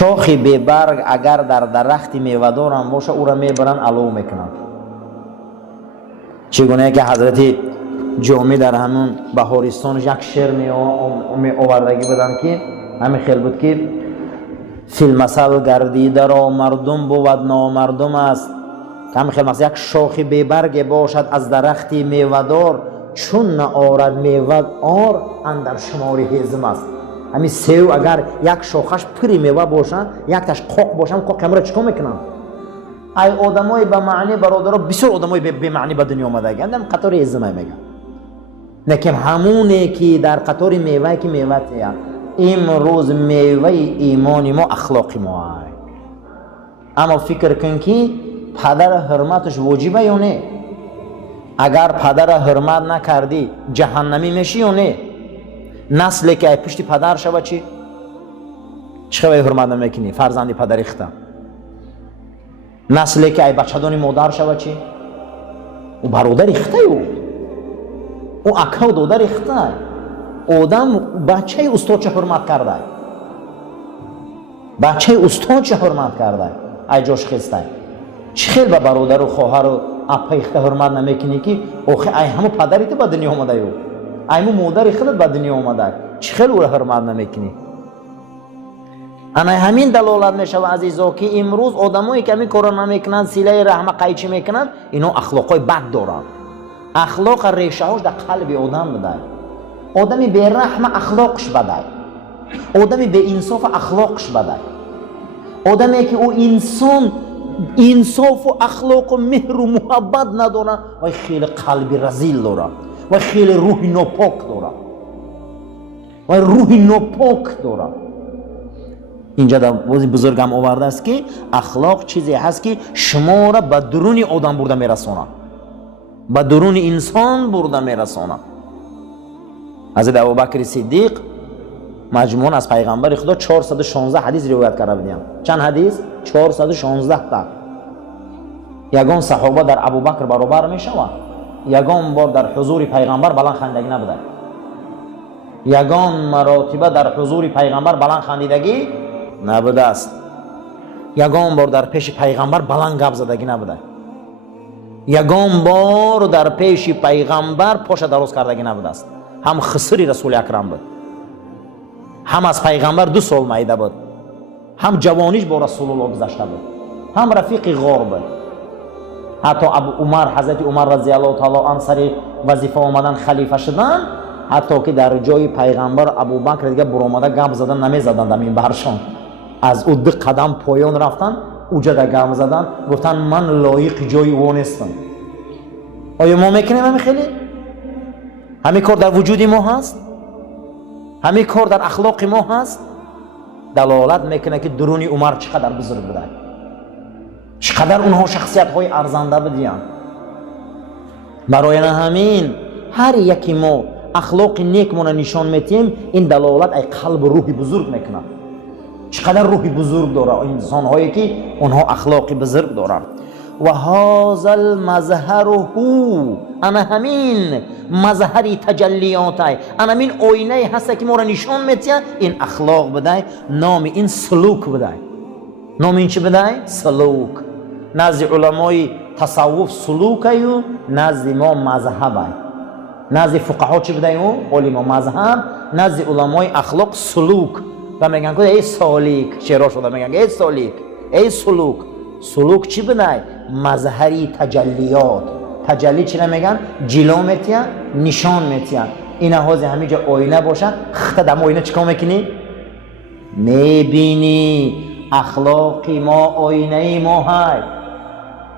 شاخی ببرگ اگر در درختی میوه‌دار هم باشه او را میبرن علو میکنن. چگونه که حضرت جامی در همون بهارستان یک شعر می آوردگی بودن که همین خیلی بود که فی المثل گردیده را مردم بود نامردم است. همین خیلی مثل یک شاخی ببرگ باشد از درختی میوه‌دار، چون نآرد میوه آر اندر شمار هیزم است. همین سیو اگر یک شاخش پری میوه باشه یک تاش قاق باشه قاق همرا چیکار میکنن؟ ای آدمای به معنی برادرها بسیار آدمای به معنی به دنیا آمده اند قطار هیزم میگن. لیکن همونه که در قطار میوه که میوه تیه امروز میوه ایمان ما اخلاق ما هست. اما فکر کن که پدر حرمتش واجبه یا نه؟ اگر پدر حرمت نکردی جهنمی میشی یا نه؟ نسلی که پشت پدر شود چی؟ چه حرمت نمیکنی؟ فرزندی پدر ریخته. نسلی که بچه‌دانی مادر شود چی؟ او برادر ریخته او اکا و دادر ریخته. آدم بچه استاد چه حرمت کرده؟ بچه استاد چه حرمت کرده؟ ای جاش خسته. چه خیلی به برادر و خواهر و اپا ریخته حرمت نمیکنی که آخه ای همه پدریت به دنیا آمده یو ایمو مادر خودت به دنیا آمده چه خیلی او را حرمت نمیکنی؟ انا همین دلالت میشه عزیزا که امروز آدمایی که همین کارا نمیکنن صله رحم قیچی میکنن اینا اخلاقای بد دارن. اخلاق ریشه هاش در قلب آدم بده. آدمی به رحم اخلاقش بده. آدمی به انصاف اخلاقش بده. آدمی که او انسان انصاف و اخلاق و مهر و محبت نداره و خیلی قلبی رذیل داره و خیلی روحی ناپاک داره اینجا در بزرگم آورده است که اخلاق چیزی هست که شما را به درون آدم برده میرسونه، به درون انسان برده میرسونه. حضرت ابوبکر صدیق مجموعاً از پیغمبر خدا 416 حدیث روایت کرده بودند. چند حدیث؟ 416 تا. یگان صحابه در ابوبکر برابر میشوند. یگان بار در حضور پیغمبر بلند خندگی نبوده. یگان مراتبه در حضور پیغمبر بلند خندیدگی نبوده است. یگان بار در پیش پیغمبر بلند گپ زدگی نبوده. یگان بار در پیش پیغمبر پاش دراز کردگی نبوده است. هم خسری رسول اکرم بود، هم از پیغمبر 2 سال معیده بود، هم جوانیش با رسول الله گذشته بود، هم رفیق غار بود. حتی ابو عمر حضرت عمر رضی الله تعالی عنه سر وظیفه آمدن خلیفه شدن، حتی که در جای پیغمبر ابوبکر دیگه برآمده گپ زدن نمیزدن در منبرشان، از او 2 قدم پایان رفتن اوجا در گپ زدن گفتن من لایق جای او نیستم. آیا ما میکنیم همین خیلی؟ همین کار در وجود ما هست؟ همین کار در اخلاق ما هست؟ دلالت میکنه که درون عمر چقدر بزرگ بوده، چقدر اونها شخصیت های ارزنده بودند. برای همین هر یکی ما اخلاق نیک ما نشان میتیم، این دلالت ای قلب روحی بزرگ میکنه. چقدر روحی بزرگ داره انسان هایی که اونها اخلاقی بزرگ دارن. و هذا المظهر هو، انا همین مظهری تجلیات های، انا همین آینه هست که ما را نشان میتیم این اخلاق بده. نام این سلوک بده. نام این چی بده؟ سلوک. نزد علمای تصوف سلوک ایو، نزد ما مذهب ای. نزد فقها چی بده ایو؟ علما مذهب. نزد علمای اخلاق سلوک. و میگن که ای سالیک، شعرها شده میگن ای سالیک، ای سلوک. سلوک چی بده؟ مظهری تجلیات. تجلی چی نمیگن؟ جلو میتین، نشان میتین. این حوض همینجا آینه باشه، خطه دم آینه چیکار میکنی؟ میبینی. اخلاق ما آینه ما های.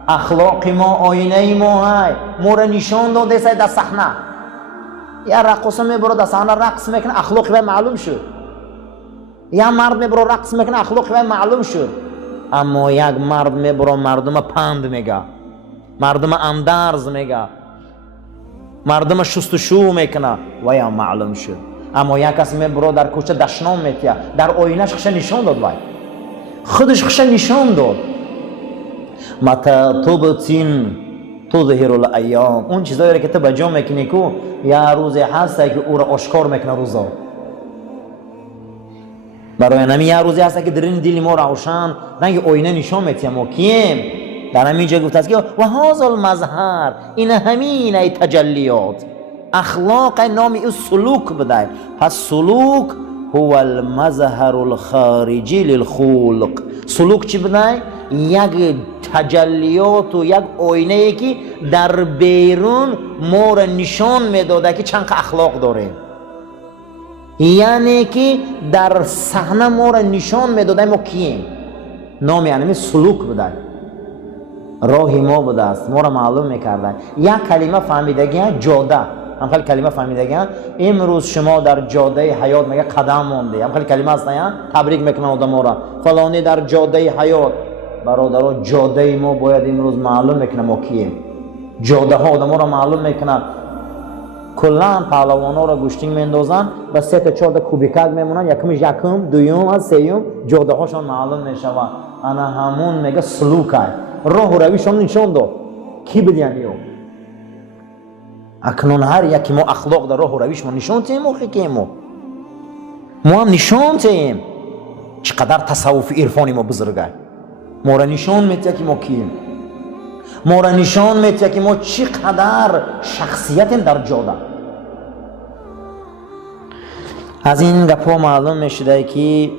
اخلاق ما آینه ما های. ما را نشان داده سای در صحنه. یا رقصه میبره در صحنه رقص میکنه، اخلاق باید معلوم شد. یا مرد میبره رقص میکنه، اخلاق باید معلوم شد. اما یک مرد میبره مردم پند میگه، مردم اندرز میگه، مردم شستشو میکنه و یا معلوم شد. اما یک کس میبره در کوچه دشنام میتیه، در آینهش خش نشان داد، وای خودش خش نشان داد. متى تبتین تظهر الایام. اون چیزایی که تو به جا میکنی که یا روزی هست که او را آشکار میکنه روزا. برای همین یه روزی هست که درین دل ما روشن رنگ آینه نشان میده ما کیم. در همین جا گفته است که و هذا المظهر، این همین ای تجلیات اخلاق نام او سلوک بده. پس سلوک هو المظهر الخارجی للخلق. سلوک چی بده؟ یک تجلیات و یک آینه ای که در بیرون ما را نشان میداده که چند اخلاق داریم، یعنی که در صحنه ما را نشان میداده ما کیم. نام یعنی سلوک بده، راهی ما بوده است، ما را معلوم میکرده. یک کلمه فهمیدگی جاده، هم خیلی کلمه فهمیدگی امروز شما در جاده حیات میگه قدم مونده، هم خیلی کلمه هست نه، تبریک میکنه آدم را فلانی در جاده حیات. برادران جاده ما باید امروز معلوم میکنه ما کیم. جاده ها آدم را معلوم میکنه. کلان پهلوانا را گوشتینگ میندازن و 3 تا 4 تا کوبیکک میمونن، یکمش یکم، دوم از سوم جاده هاشون معلوم میشوه. انا همون میگه سلوک است، راه و رویشون نشان داد. کی بدیانیو اکنون هر یکی ما اخلاق در راه و رویش ما نشان تیم و خیلی ما هم نشان تیم. چقدر تصوف عرفانی ما بزرگه، ما را نشان میده که ما کیم، ما را نشان میده که ما چقدر شخصیت در جاده. از این گپا معلوم میشده که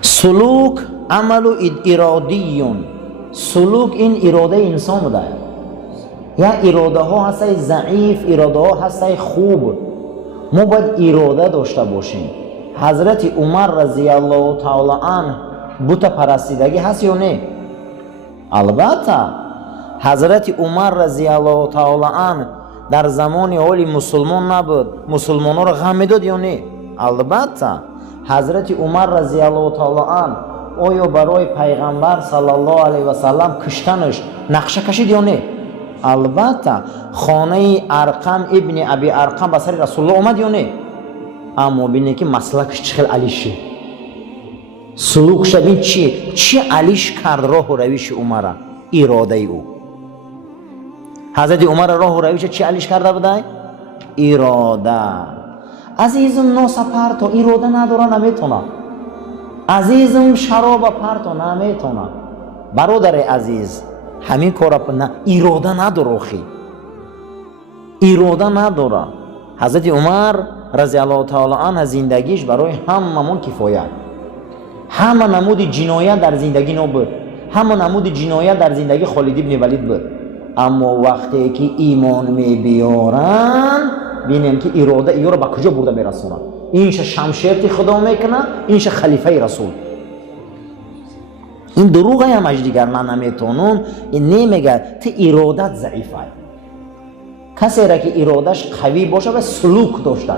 سلوک عمل و ارادیون. سلوک این اراده انسان بوده، یا اراده ها هسته ضعیف، اراده ها هسته خوب. ما باید اراده داشته باشیم. حضرت عمر رضی الله تعالی عنه بت پرستیدگی هست یا نه؟ البته حضرت عمر رضی الله تعالی عنه در زمان حال مسلمان نبود، مسلمان ها را غم میداد یا نه؟ البته حضرت عمر رضی الله تعالی عنه آیا برای پیغمبر صلی الله علیه و سلم کشتنش نقشه کشید یا نه؟ البته خانه ارقم ابن ابی ارقم به سر رسول الله اومد یا نه؟ اما ببینید که مسلکش چقدر علیشه، سلوکش ببین چی علیش کرد. راه و رویش عمر، اراده او. حضرت عمر راه و رویش چی علیش کرده بوده؟ اراده. عزیزم ناسپر تو اراده نداره نمیتونه. عزیزم شراب پرتو نمیتونه. برادر عزیز همین کارا نه، اراده نداره. خی اراده نداره. حضرت عمر رضی الله تعالی عنه زندگیش برای هممون کفایت. همه نمود جنایت در زندگی نو بود، همه نمود جنایت در زندگی خالد ابن ولید بود. اما وقتی که ایمان می بیارن بینیم که اراده ایو رو به کجا برده میرسونن. اینش شمشیر خدا میکنه، اینش خلیفه رسول. این دروغه هم اج دیگر من نمیتونم. این نمیگه تو ارادت ضعیفه. کسی را که ارادش قوی باشه و سلوک داشته،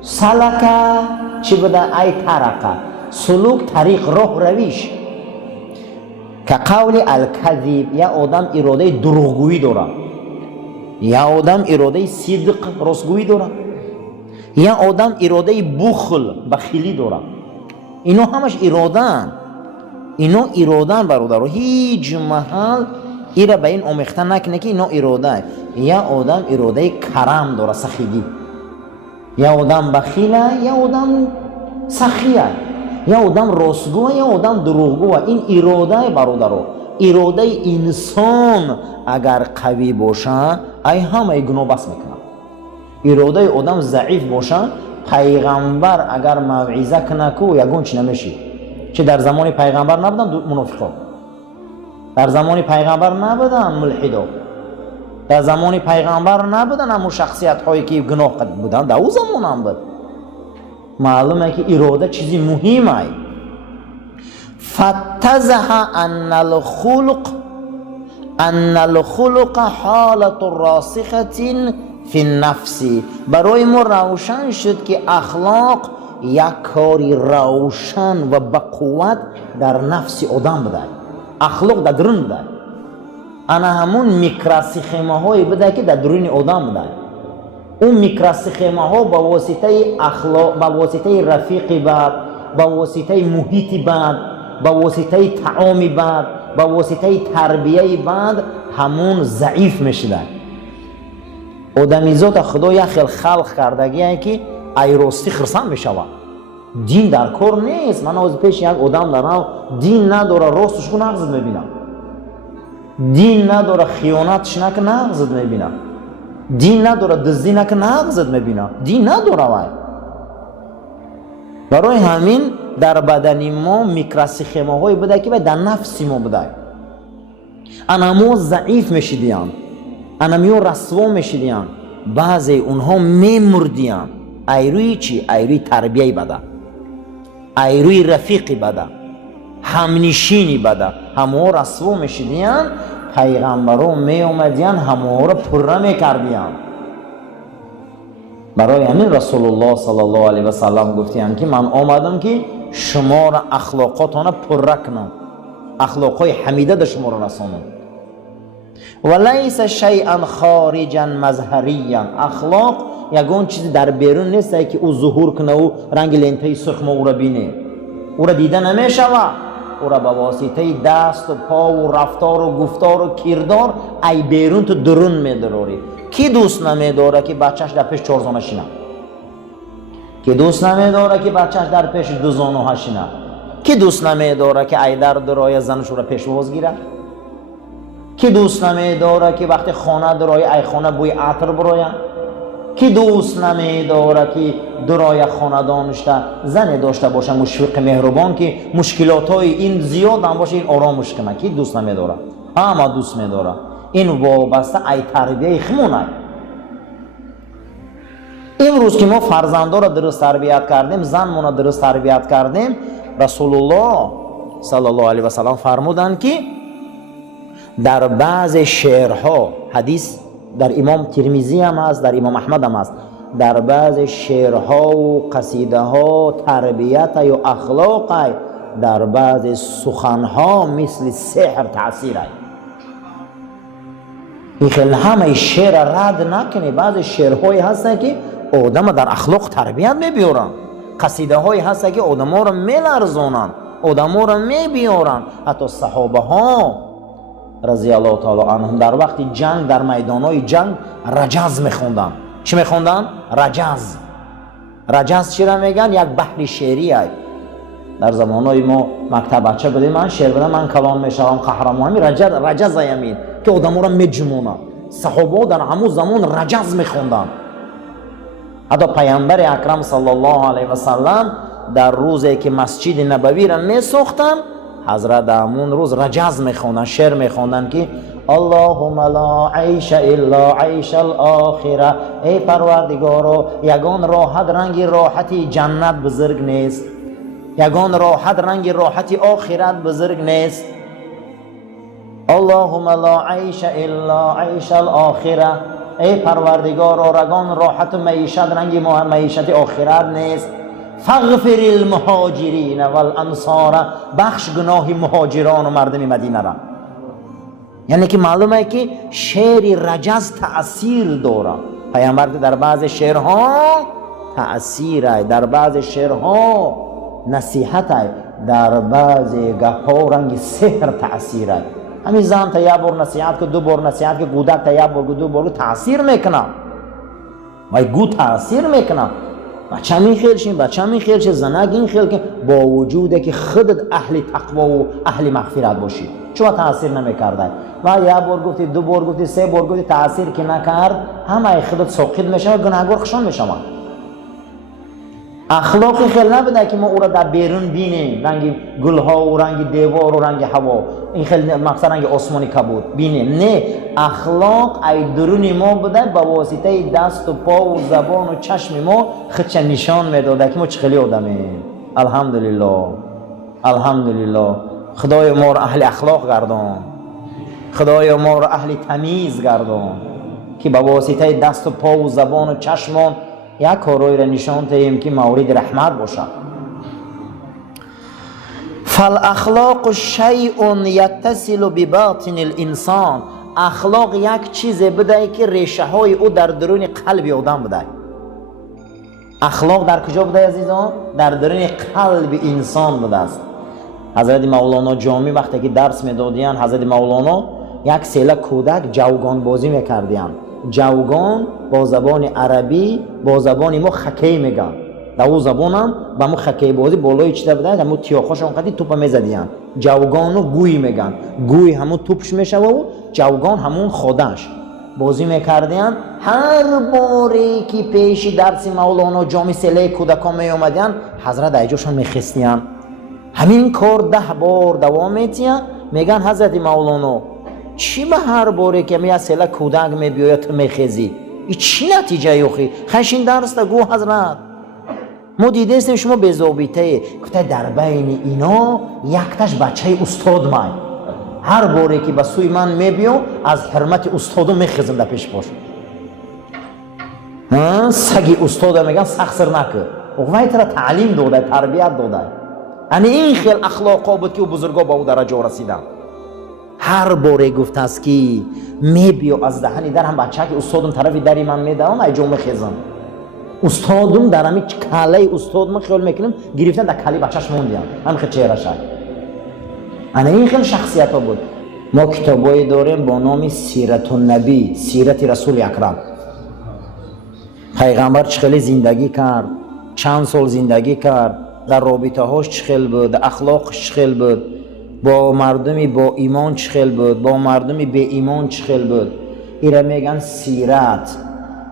سلکه چی بوده؟ ای ترقه. سلوک طریق راه رویش. که قول الکذب، یا آدم اراده دروغگویی داره، یا آدم اراده صدق راستگویی داره، یا آدم اراده بخل بخیلی داره. اینا همش ارادن. اینا ارادن برادر. هیچ محل ایره به این آمیخته نکنه که اینا اراده. یا آدم اراده کرم داره، سخیگی، یا آدم بخیله، یا آدم سخیه، یا آدم راستگوه، یا آدم دروغگوه. این اراده برادر. اراده انسان اگر قوی باشه ای همه گناه بس میکنه. اراده آدم ضعیف باشه، پیغمبر اگر موعظه کنه که یگون چی نمیشه. چه در زمان پیغمبر نبودن منافقا، در زمان پیغمبر نبودن ملحدا، در زمان پیغمبر نبودن همون شخصیت هایی که گناه قد بودن، در او زمان هم بود. معلومه که اراده چیزی مهمه. فتزح ان الخلق حالت راسخه فی النفس. برای ما روشن شد که اخلاق یک کاری روشن و بقوت در نفس آدم بده. اخلاق در درون بده. انا همون میکراسی خیمه هایی بده که در درون آدم بده. اون میکراسی خیمه ها با واسطه اخلاق، با واسطه رفیقی بد، با واسطه محیطی بد، با واسطه طعامی بد، با واسطه تربیه بد همون ضعیف میشدن. آدمیزاد خدا یک خیلی خلق کردگیه که ای راستی خرسند میشود. دین در کار نیست. من از پیش یک آدم دارم دین نداره راستش کو نقض میبینم، دین نداره خیانتش نک نقض میبینم، دین نداره دزدی نک نقض میبینم، دین نداره. وای برای همین در بدن ما میکروسیخما های بده که در نفس ما بده. انمو ضعیف میشیدیم، انمیو رسوا میشیدیم، بعضی اونها میمردیم. ایروی چی؟ ایروی تربیه بده، ایروی رفیقی بده، همنشینی بده، همه رسوا میشیدیم. پیغمبرو می اومدین همه را پره میکردیم. برای همین رسول الله صلی الله علیه و سلم گفتیم که من آمدم که شما را اخلاقاتان پره کنم، اخلاقای حمیده در شما را رسانم. ولیس شیئا خارجا مظهریا، اخلاق یگان چیزی در بیرون نیست که او ظهور کنه و رنگ لنته سرخ ما او را بینه، او را دیده نمیشود. او را به واسطه دست و پا و رفتار و گفتار و کردار ای بیرون تو درون میداری. کی دوست نمیداره که بچهش در پیش چارزانه شینه؟ کی دوست نمیداره که بچهش در پیش دوزانه شینه؟ کی دوست نمیداره که ای در درای زنش را پیش باز گیره؟ کی دوست نمیداره که وقتی خانه درای ای خانه بوی عطر برایه؟ کی دوست نمیداره که درای خاندانش زن داشته باشه مشفق مهربان که مشکلات های این زیاد هم باشه این آرامش کنه؟ کی دوست نمیداره؟ اما دوست میداره. این وابسته ای تربیه خمونه. امروز که ما فرزندا را درست تربیت کردیم، زنمون را درست تربیت کردیم، رسول الله صلی الله علیه و سلم فرمودند که در بعض شعرها، حدیث در امام ترمذی هم هست، در امام احمد هم هست، در بعض شعرها و قصیده ها تربیت یا اخلاق، در بعض سخنها مثل سحر تاثیر ای. این همه شعر رد نکنی. بعض شعرهایی هستن که آدم در اخلاق تربیت میبیارن، قصیده هایی هستن که آدم ها را میلرزونن، آدم ها را میبیارن. حتی صحابه ها رضی الله تعالی عنهم در وقت جنگ، در میدان های جنگ رجز میخوندن. چی میخوندن؟ رجز. رجز چی را میگن؟ یک بحر شعری ای. در زمانهای ما مکتب بچه بودیم، من شعر بدم، من کلام میشوم قهرمان. رجز ایمین که آدم را میجمونن. صحابه در همون زمان رجز میخوندن. حتی پیامبر اکرم صلی الله علیه و سلم در روزی که مسجد نبوی را میساختن، حضرت همون روز رجز میخوندن، شعر میخوندن که اللهم لا عیش الا عیش الاخره. ای پروردگارا یگان راحت رنگ راحتی جنت بزرگ نیست، یگان راحت رنگ راحتی آخرت بزرگ نیست. اللهم لا عیش الا عیش الاخره. ای پروردگارا رگان راحت و معیشت رنگ معیشت آخرت نیست. فاغفر المهاجرین والانصار. بخش گناه مهاجران و مردم مدینه را. یعنی که معلومه که شعر رجز تأثیر داره. پیامبر در بعض شعرها تأثیر، در بعض شعرها نصیحت، در بعض گپ‌ها رنگ سحر تأثیر. همین زن تا یک بار نصیحت که دو بار نصیحت که کودک تا یک بار دو بار تأثیر میکنه. وای گو تأثیر میکنه. بچه می خیلشین، بچه می خیلشین، زنگ این خیل که با وجوده که خودت اهل تقوا و اهل مغفرت باشی چرا تأثیر نمیکرده؟ و یک بار گفتی، دو بار گفتی، سه بار گفتی، تأثیر که نکرد، همه خودت ساقط میشه و گناهگار خشن میشه. اخلاقی خیل نبوده که ما او را در بیرون بینیم، رنگ گلها و رنگ دیوار و رنگ هوا، این خیل مقصد رنگ آسمانی کبود بینیم. نه، اخلاق ای درون ما بوده، با واسطه دست و پا و زبان و چشم ما خودش نشان میداده که ما چه خیلی آدمیم. الحمدلله، الحمدلله. خدای ما را اهل اخلاق گردان، خدای ما را اهل تمیز گردان که با واسطه دست و پا و زبان و چشمان یک کارایی را نشان دهیم که مورد رحمت باشد. فالاخلاق شیء یتصل بباطن الانسان. اخلاق یک چیز بوده که ریشه های او در درون قلب آدم بوده. اخلاق در کجا بوده عزیزان؟ در درون قلب انسان بوده است. حضرت مولانا جامی وقتی که درس میدادیان، حضرت مولانا یک سیله کودک جوگان بازی میکردیان. جوگان با زبان عربی با زبان ما خکی میگن. در اون زبان هم با مو خکی بازی بالای چیده بودن همون تیاخوش اونقدی توپ میزدیان. جوگان رو گوی میگن. گوی همون توپش میشه و جوگان همون خودش بازی میکردیان. هر باری که پیش درس مولانا جامی سله کودکان می اومدن حضرت ایجاشون میخستیان. همین کار 10 بار دوام میتیان. میگن حضرت مولانا چی به هر باری که می از سله کودک میبیاید تو میخزی؟ این چی نتیجه یوخی؟ خشین درس تا گو حضرت ما دیده استیم شما به ضابطه گفته در بین اینا یکتاش بچه استاد من هر باری که به سوی من میبیام از حرمت استادو میخزم در پیش باش. سگی استاد میگن سخسر نکن. وقتی ترا تعلیم داده تربیت داده. یعنی این خیل اخلاقا بود که بزرگا با او درجه رسیدن. هر باره گفت است که میبیو از دهنی در هم بچه که استادم طرفی دری من میدهم ای جمعه خیزم استادم در همی کله استادم خیال میکنم گرفتن در کلی بچهش موندیم هم خیلی چهره شد. یعنی این خیلی شخصیت ها بود. ما کتابایی داریم با نام سیرت النبی، سیرت رسول اکرم. پیغمبر چخیلی زندگی کرد، چند سال زندگی کرد، در رابطه هاش چخیل بود، در اخلاقش چخیل بود، با مردمی با ایمان چخیل بود، با مردمی به ایمان چخیل بود. ایره میگن سیرت.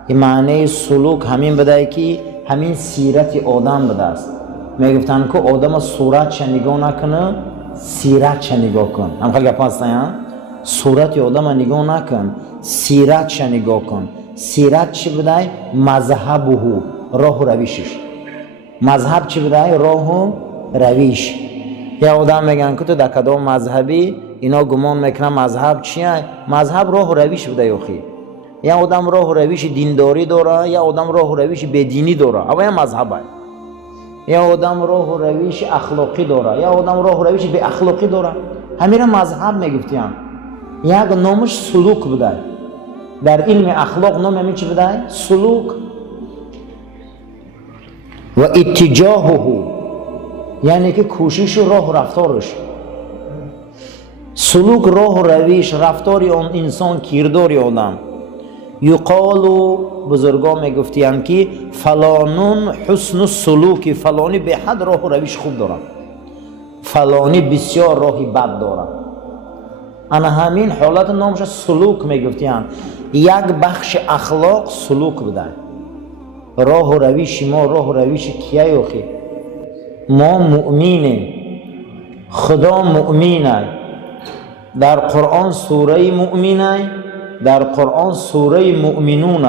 این معنی سلوک همین بده که همین سیرت آدم بده است. میگفتن که آدم صورت چه نگاه نکنه سیرت چه نگاه کن. هم خیلی گپ هستن صورت آدم نگاه نکن سیرت چه نگاه کن. سیرت چی بده؟ مذهبه راه و رویشش. مذهب چی بده؟ راه و رویش. یا آدم میگن که تو در کدام مذهبی اینا گمان میکنن مذهب چیه؟ مذهب راه و رویش بده یوخی. یا آدم راه و رویش دینداری داره یا آدم راه و رویش بدینی داره اما یا مذهبه. یا آدم راه و رویش اخلاقی داره یا آدم راه و رویش به اخلاقی داره. همین مذهب میگفتیم. یک نامش سلوک بوده. در علم اخلاق نام همین چی بوده؟ سلوک و اتجاهه یعنی که کوشش و راه و رفتارش. سلوک راه و رویش رفتاری اون انسان کرداری آدم. یقالو بزرگان میگفتیم که فلانون حسن السلوک فلانی به حد راه و رویش خوب داره فلانی بسیار راهی بد داره. انا همین حالت نامش سلوک میگفتیم. یک بخش اخلاق سلوک بوده. راه و رویش ما راه و رویش کیه یوخی؟ ما مؤمنیم. خدا مؤمنه. در قرآن سوره مؤمنه. در قرآن سوره مؤمنون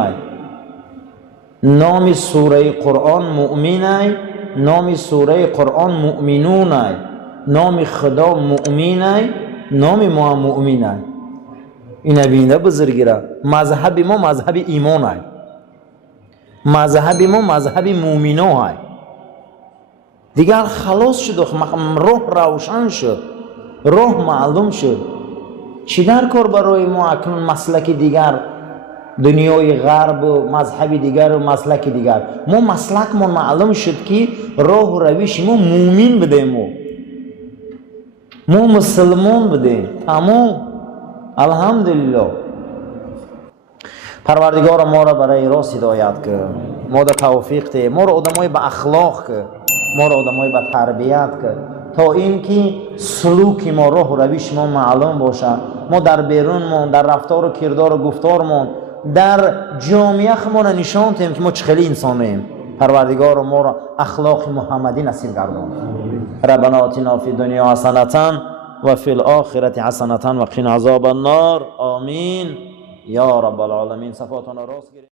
نام سوره قرآن مؤمنه. نام سوره قرآن مؤمنون نام خدا مؤمنه. نام ما مؤمنه. این بینده بزرگیره. مذهب ما مذهب ایمانه. مذهب ما مذهب مؤمنه. دیگر خلاص شد. روح روشن شد. روح معلوم شد. چی در کار برای ما اکنون مسلک دیگر دنیای غرب و مذهب دیگر و مسلک دیگر ما مسلک ما معلوم شد که راه و رویش ما مومن بدیم ما مسلمان بدیم تمام الحمدلله. پروردگار ما را برای راست هدایت کرد. ما را توفیق ده. ما را آدمای به اخلاق کرد. ما را آدمای به تربیت کرد تا اینکه سلوک ما راه و رویش ما معلوم باشه. ما در بیرونمون در رفتار و کردار و گفتارمون در جامعه خمون نشان دهیم که ما چخیلی انسانیم. پروردگار ما را اخلاق محمدی نصیب گردان. ربنا آتنا فی الدنیا حسنة و فی الآخرة حسنة و قنا عذاب النار. آمین یا رب العالمین. صفاتنا راست گیرید.